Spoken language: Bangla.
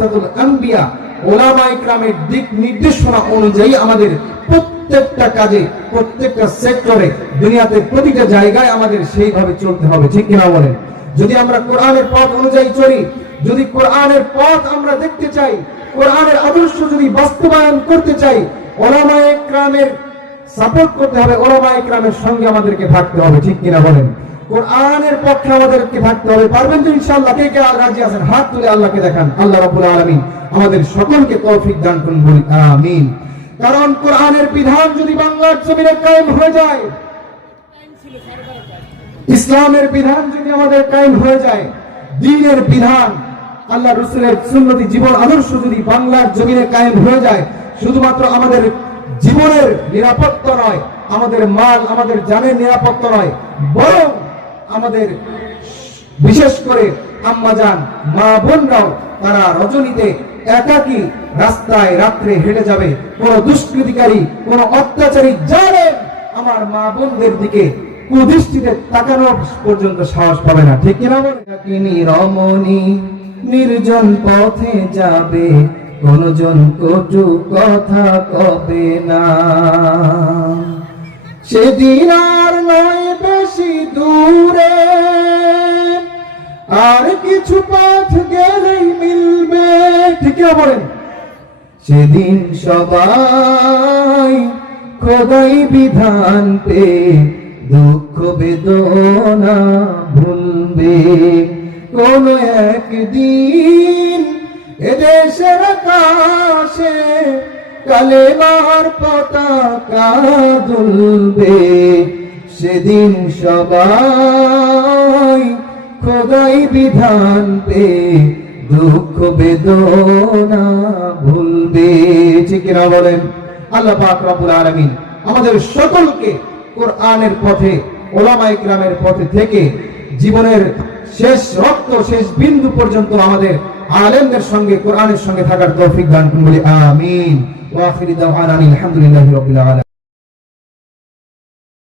ওয়ারাসাতুল আম্বিয়া, উলামায়ে কেরামের দিক নির্দেশনা অনুযায়ী আমাদের প্রত্যেকটা কাজে, প্রত্যেকটা সেক্টরে, দুনিয়াতে প্রতিটা জায়গায় আমাদের সেইভাবে চলতে হবে, ঠিক কিনা বলেন? যদি আমরা কোরআনের পথ অনুযায়ী চলি, যদি কোরআনের পথ আমরা দেখতে চাই, কোরআনের আদর্শ যদি বাস্তবায়ন করতে চাই, উলামায়ে কেরামের সাপোর্ট করতে হবে, উলামায়ে কেরামের সঙ্গে আমাদেরকে থাকতে হবে, ঠিক কিনা বলেন? কোরআনের পক্ষে আমাদেরকে থাকতে হবে। পারবেন তো ইনশাআল্লাহ? কে কে রাজি আছেন? হাত তুলে আল্লাহকে দেখান। আল্লাহ রাব্বুল আলামিন আমাদের সকলকে তৌফিক দান করুন, বলি আমিন। কারণ কোরআনের বিধান যদি বাংলার জমিনে কায়েম হয়ে যায়, ইসলামের বিধান যদি আমাদের কায়েম হয়ে যায়, দ্বীনের বিধান, আল্লাহ রাসূলের সুন্নতি জীবন আদর্শ যদি বাংলার জমিনে কায়েম হয়ে যায়, শুধুমাত্র আমাদের জীবনের নিরাপত্তা নয়, আমাদের মাল, আমাদের জানের নিরাপত্তা নয়, বরং আমাদের বিশেষ করে আম্মাজান, মা বোনরাও তারা রজনীতে একাকী রাস্তায় রাত্রে হেঁটে যাবে। কোন দুষ্কৃতিকারী, কোন অত্যাচারী জালেম আমার মা বোনদের দিকে কুদৃষ্টিতে তাকানো পর্যন্ত সাহস পাবে না, ঠিক কিনা বলেন? রমণী নির্জন পথে যাবে, কোনজন কটু কথা কবে না, সেদিন আর নয় বেশি দূরে, আর কিছু পথ গেলেই মিলবে, ঠিক কিনা বলেন? সেদিন সবাই খোদাই বিধান পে দুঃখ বেদনা ভুলবে, কোন একদিন এদেশের আকাশে কালেমার পতাকা দুলবে, সেদিন সবাই খোদাই বিধান পে দুঃখ বেদনা ভুলবে, ঠিক কিনা বলেন? আল্লাহ পাক রব্বুল আলামিন আমাদের সকলকে কোরআনের পথে, উলামায়ে কেরামের পথে থেকে জীবনের শেষ রক্ত, শেষ বিন্দু পর্যন্ত আমাদের আলেমদের সঙ্গে, কোরআনের সঙ্গে থাকার তৌফিক দান করুন, বলি আমিন। ওয়া আখিরু দাওয়ানা আলহামদুলিল্লাহি রাব্বিল আলামিন।